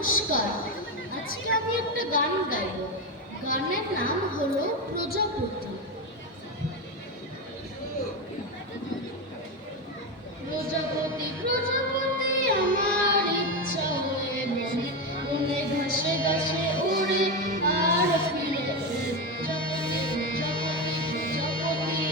নমস্কার। আজকে আমি একটা গান গাইব। গানের নাম হলো প্রজাপতি। প্রজাপতি প্রজাপতি আমার ইচ্ছা হয়ে বনে বনে ঘাসে ঘাসে ওড়ে আর ফিরে প্রজাপতি প্রজাপতি প্রজাপতি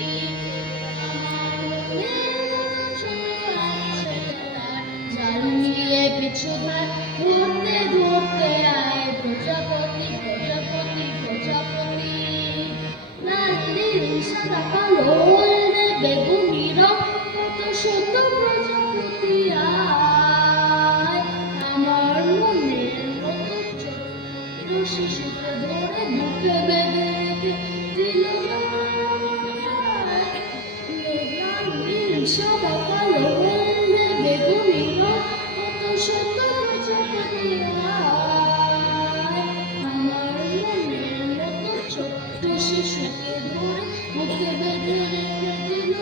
আমার মনের মতো ছোট আছে তার জাল নিয়ে পিছু ধার ধরতে ধরতে আয় প্রজাপতি প্রজাপতি প্রজাপতি লাল নীল সাদা কালো হলদে বেগুনি রং কত শত প্রজাপতি আয় আমার মনের মতো ছোট্ট শিশুকে ধরে বুকে বেঁধে রেখে দিল লাল নীল সাদা কালো হলদে বেগুনি রং কত শত প্রজাপতি আয় আমার মনের মতো ছোট্ট শিশুকে ধরে বুকে বেঁধে রেখে দিল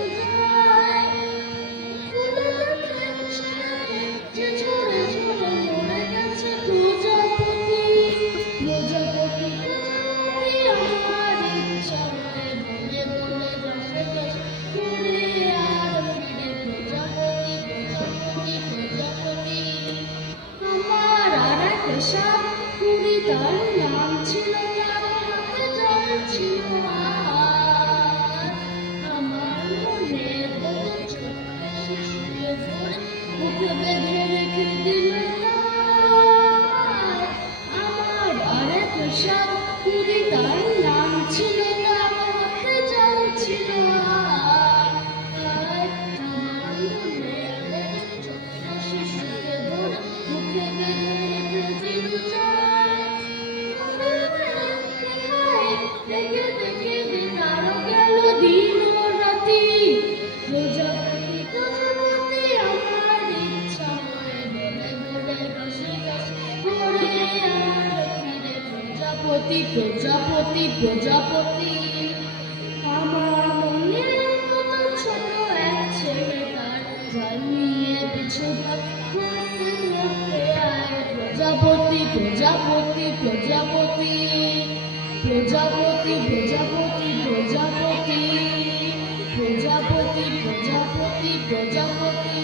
ফুলে দেখে সেখানে যে ঝরে ঝরে মরে গেছে প্রজাপতি প্রজাপতি প্রজাপতি আমার ইচ্ছা হয়ে বনে বনে ঘাসে ঘাসে ঘুরে আর ফিরে প্রজাপতি প্রজাপতি প্রজাপতি আমার আর এক সাপ কুড়ি তার নাম ছিল তার হাতে জল ছিল আর আমার মনের মতো ছোট্ট শিশুকে ধরে বুকে বেঁধে রেখে দিল তার। আমার আর এক সাপ কুড়ি তার নাম ছিল তার হাতে জল ছিল আর আমার মনের মতো ছোট্ট শিশুকে ধরে বুকে বেঁধে রেখে দিল দেখে দেখে দিন আরো গেল দিন ও রাতি প্রজাপতি প্রজাপতি আমার ইচ্ছা হয়ে বনে বনে ঘাসে ঘাসে ঘুরে আর ফিরে প্রজাপতি প্রজাপতি প্রজাপতি আমার মনের মতো ছোট এক ছেলে তার জাল নিয়ে পিছু ভাগ ধরতে ধরতে আয় প্রজাপতি প্রজাপতি প্রজাপতি প্রজাপতি প্রজাপতি প্রজাপতি প্রজাপতি প্রজাপতি প্রজাপতি